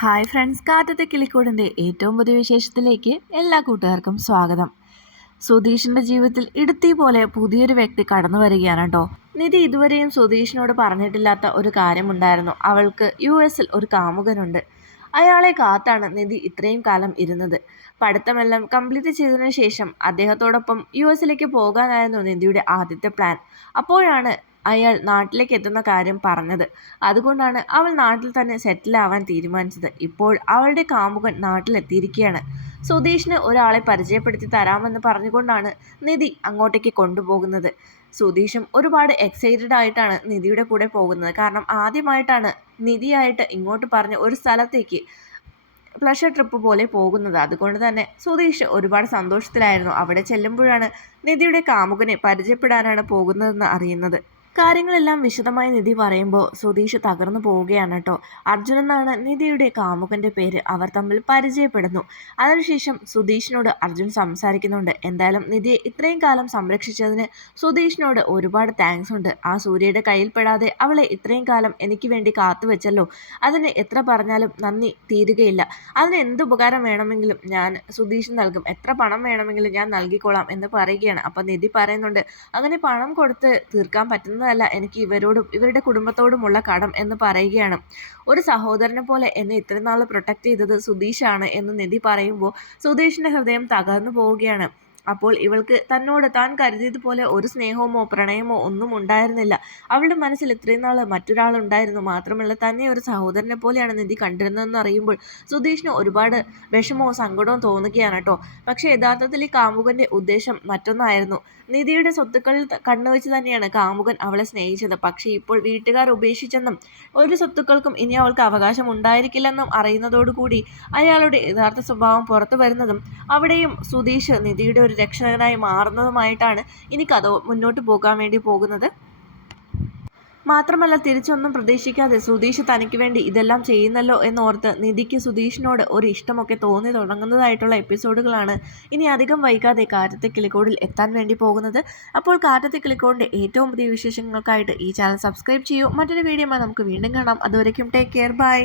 Hi friends, കാറ്റത്തെ കിളിക്കൂടിൻ്റെ ഏറ്റവും പുതിയ വിശേഷത്തിലേക്ക് എല്ലാ കൂട്ടുകാർക്കും സ്വാഗതം. സുധീഷിൻ്റെ ജീവിതത്തിൽ ഇടുത്തി പോലെ പുതിയൊരു വ്യക്തി കടന്നു വരികയാണ് കേട്ടോ. നിധി ഇതുവരെയും സുധീഷിനോട് പറഞ്ഞിട്ടില്ലാത്ത ഒരു കാര്യമുണ്ടായിരുന്നു. അവൾക്ക് US-ൽ ഒരു കാമുകനുണ്ട്. അയാളെ കാത്താണ് നിധി ഇത്രയും കാലം ഇരുന്നത്. പഠിത്തമെല്ലാം കംപ്ലീറ്റ് ചെയ്തതിനു ശേഷം അദ്ദേഹത്തോടൊപ്പം US-ലേക്ക് പോകാനായിരുന്നു നിധിയുടെ ആദ്യത്തെ പ്ലാൻ. അപ്പോഴാണ് അയാൾ നാട്ടിലേക്ക് എത്തുന്ന കാര്യം പറഞ്ഞത്. അതുകൊണ്ടാണ് അവൾ നാട്ടിൽ തന്നെ സെറ്റിലാവാൻ തീരുമാനിച്ചത്. ഇപ്പോൾ അവളുടെ കാമുകൻ നാട്ടിലെത്തിയിരിക്കുകയാണ്. സുധീഷിന് ഒരാളെ പരിചയപ്പെടുത്തി തരാമെന്ന് പറഞ്ഞുകൊണ്ടാണ് നിധി അങ്ങോട്ടേക്ക് കൊണ്ടുപോകുന്നത്. സുധീഷും ഒരുപാട് എക്സൈറ്റഡ് ആയിട്ടാണ് നിധിയുടെ കൂടെ പോകുന്നത്. കാരണം ആദ്യമായിട്ടാണ് നിധിയായിട്ട് ഇങ്ങോട്ട് പറഞ്ഞ് ഒരു സ്ഥലത്തേക്ക് പ്ലഷർ ട്രിപ്പ് പോലെ പോകുന്നത്. അതുകൊണ്ട് തന്നെ സുധീഷ് ഒരുപാട് സന്തോഷത്തിലായിരുന്നു. അവിടെ ചെല്ലുമ്പോഴാണ് നിധിയുടെ കാമുകനെ പരിചയപ്പെടാനാണ് പോകുന്നതെന്ന് അറിയുന്നത്. കാര്യങ്ങളെല്ലാം വിശദമായി നിധി പറയുമ്പോൾ സുധീഷ് തകർന്നു പോവുകയാണ് കേട്ടോ. അർജുൻ എന്നാണ് നിധിയുടെ കാമുകൻ്റെ പേര്. അവർ തമ്മിൽ പരിചയപ്പെടുന്നു. അതിനുശേഷം സുധീഷിനോട് അർജുൻ സംസാരിക്കുന്നുണ്ട്. എന്തായാലും നിധിയെ ഇത്രയും കാലം സംരക്ഷിച്ചതിന് സുധീഷിനോട് ഒരുപാട് താങ്ക്സ് ഉണ്ട്. ആ സൂര്യയുടെ കയ്യിൽപ്പെടാതെ അവളെ ഇത്രയും കാലം എനിക്ക് വേണ്ടി കാത്തുവെച്ചല്ലോ. അതിന് എത്ര പറഞ്ഞാലും നന്ദി തീരുകയില്ല. അതിന് എന്ത് ഉപകാരം വേണമെങ്കിലും ഞാൻ സുധീഷിന് നൽകും. എത്ര പണം വേണമെങ്കിലും ഞാൻ നൽകിക്കൊള്ളാം എന്ന് പറയുകയാണ്. അപ്പം നിധി പറയുന്നുണ്ട്, അങ്ങനെ പണം കൊടുത്ത് തീർക്കാൻ പറ്റുന്ന എനിക്ക് ഇവരോടും ഇവരുടെ കുടുംബത്തോടുമുള്ള കടം എന്ന് പറയുകയാണ്. ഒരു സഹോദരനെ പോലെ എന്നെ ഇത്രയും നാൾ പ്രൊട്ടക്റ്റ് ചെയ്തത് സുധീഷാണ് എന്ന് നിധി പറയുമ്പോൾ സുധീഷിൻ്റെ ഹൃദയം തകർന്നു പോവുകയാണ്. അപ്പോൾ ഇവൾക്ക് തന്നോട് താൻ കരുതിയതുപോലെ ഒരു സ്നേഹമോ പ്രണയമോ ഒന്നും ഉണ്ടായിരുന്നില്ല. അവളുടെ മനസ്സിൽ ഇത്രയും നാൾ മറ്റൊരാളുണ്ടായിരുന്നു. മാത്രമല്ല തന്നെ ഒരു സഹോദരനെ പോലെയാണ് നിധി കണ്ടിരുന്നതെന്ന് അറിയുമ്പോൾ സുധീഷിന് ഒരുപാട് വിഷമവും സങ്കടവും തോന്നുകയാണ് കേട്ടോ. പക്ഷേ യഥാർത്ഥത്തിൽ ഈ കാമുകൻ്റെ ഉദ്ദേശം മറ്റൊന്നായിരുന്നു. നിധിയുടെ സ്വത്തുക്കളിൽ കണ്ണുവെച്ച് തന്നെയാണ് കാമുകൻ അവളെ സ്നേഹിച്ചത്. പക്ഷേ ഇപ്പോൾ വീട്ടുകാർ ഉപേക്ഷിച്ചെന്നും ഒരു സ്വത്തുക്കൾക്കും ഇനി അവൾക്ക് അവകാശം ഉണ്ടായിരിക്കില്ലെന്നും അറിയുന്നതോടുകൂടി അയാളുടെ യഥാർത്ഥ സ്വഭാവം പുറത്തു വരുന്നതും അവിടെയും സുധീഷ് നിധിയുടെ ഒരു രക്ഷകനായി മാറുന്നതുമായിട്ടാണ് ഇനി കഥ മുന്നോട്ട് പോകാൻ വേണ്ടി പോകുന്നത്. മാത്രമല്ല തിരിച്ചൊന്നും പ്രതീക്ഷിക്കാതെ സുധീഷ് തനിക്ക് വേണ്ടി ഇതെല്ലാം ചെയ്യുന്നല്ലോ എന്നോർത്ത് നിധിക്ക് സുധീഷിനോട് ഒരു ഇഷ്ടമൊക്കെ തോന്നി തുടങ്ങുന്നതായിട്ടുള്ള എപ്പിസോഡുകളാണ് ഇനി അധികം വൈകാതെ കാറ്റത്തെ കിളിക്കോടിൽ എത്താൻ വേണ്ടി പോകുന്നത്. അപ്പോൾ കാറ്റത്തെ കിളിക്കോടിൻ്റെ ഏറ്റവും പുതിയ വിശേഷങ്ങൾക്കായിട്ട് ഈ ചാനൽ സബ്സ്ക്രൈബ് ചെയ്യൂ. മറ്റൊരു വീഡിയോ നമുക്ക് വീണ്ടും കാണാം. അതുവരയ്ക്കും ടേക്ക് കെയർ, ബൈ.